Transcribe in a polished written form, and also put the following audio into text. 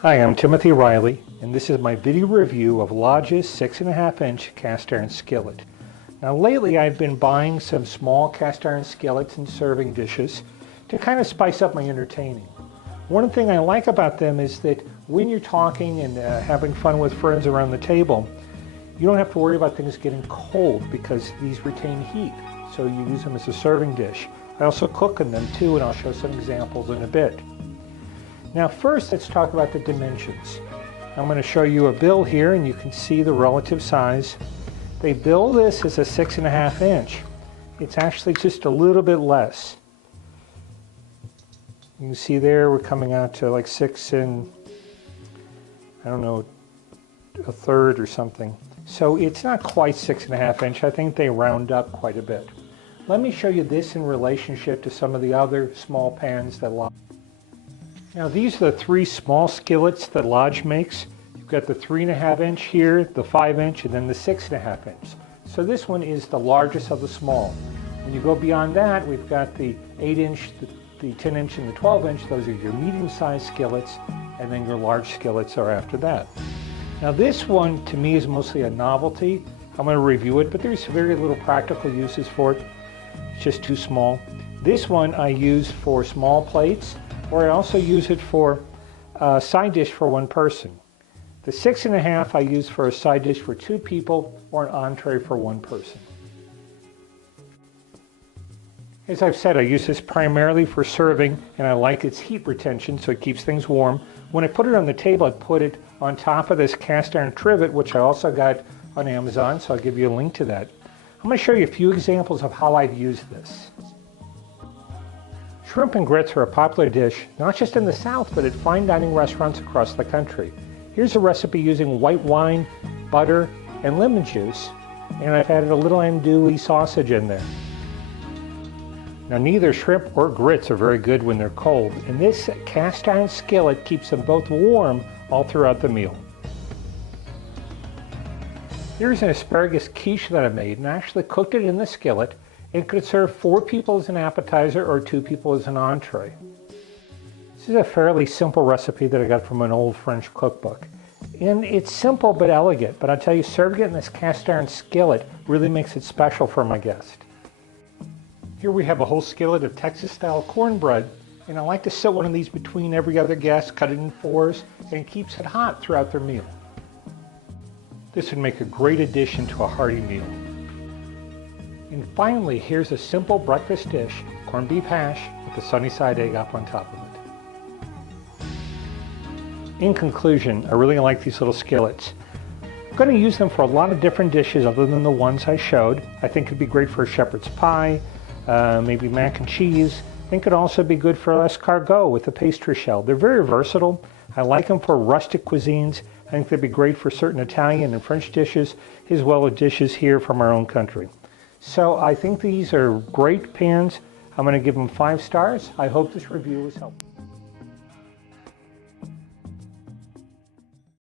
Hi, I'm Timothy Riley, and this is my video review of Lodge's 6.5-inch cast iron skillet. Now lately I've been buying some small cast iron skillets and serving dishes to kind of spice up my entertaining. One thing I like about them is that when you're talking and having fun with friends around the table, you don't have to worry about things getting cold because these retain heat, so you use them as a serving dish. I also cook in them too, and I'll show some examples in a bit. Now first, let's talk about the dimensions. I'm going to show you a bill here, and you can see the relative size. They bill this as a 6.5 inch. It's actually just a little bit less. You can see there we're coming out to like 6 and, I don't know, a third or something. So it's not quite 6.5 inch. I think they round up quite a bit. Let me show you this in relationship to some of the other small pans that Lodge. Now these are the three small skillets that Lodge makes. You've got the 3.5 inch here, the 5 inch, and then the 6.5 inch. So this one is the largest of the small. When you go beyond that, we've got the 8 inch, the 10 inch, and the 12 inch. Those are your medium-sized skillets, and then your large skillets are after that. Now this one, to me, is mostly a novelty. I'm going to review it, but there's very little practical uses for it. It's just too small. This one I use for small plates, or I also use it for a side dish for one person. The 6.5 I use for a side dish for 2 people, or an entree for one person. As I've said, I use this primarily for serving, and I like its heat retention, so it keeps things warm. When I put it on the table, I put it on top of this cast iron trivet, which I also got on Amazon, so I'll give you a link to that. I'm going to show you a few examples of how I've used this. Shrimp and grits are a popular dish, not just in the South, but at fine dining restaurants across the country. Here's a recipe using white wine, butter, and lemon juice, and I've added a little andouille sausage in there. Now neither shrimp or grits are very good when they're cold, and this cast iron skillet keeps them both warm all throughout the meal. Here's an asparagus quiche that I made, and I actually cooked it in the skillet. It could serve 4 people as an appetizer or 2 people as an entree. This is a fairly simple recipe that I got from an old French cookbook. And it's simple but elegant, but I'll tell you, serving it in this cast iron skillet really makes it special for my guest. Here we have a whole skillet of Texas-style cornbread, and I like to set one of these between every other guest, cut it in 4s, and it keeps it hot throughout their meal. This would make a great addition to a hearty meal. And finally, here's a simple breakfast dish, corned beef hash with a sunny side egg up on top of it. In conclusion, I really like these little skillets. I'm going to use them for a lot of different dishes other than the ones I showed. I think it'd be great for a shepherd's pie, maybe mac and cheese. I think it'd also be good for escargot with a pastry shell. They're very versatile. I like them for rustic cuisines. I think they'd be great for certain Italian and French dishes, as well as dishes here from our own country. So I think these are great pans. I'm going to give them 5 stars. I hope this review was helpful.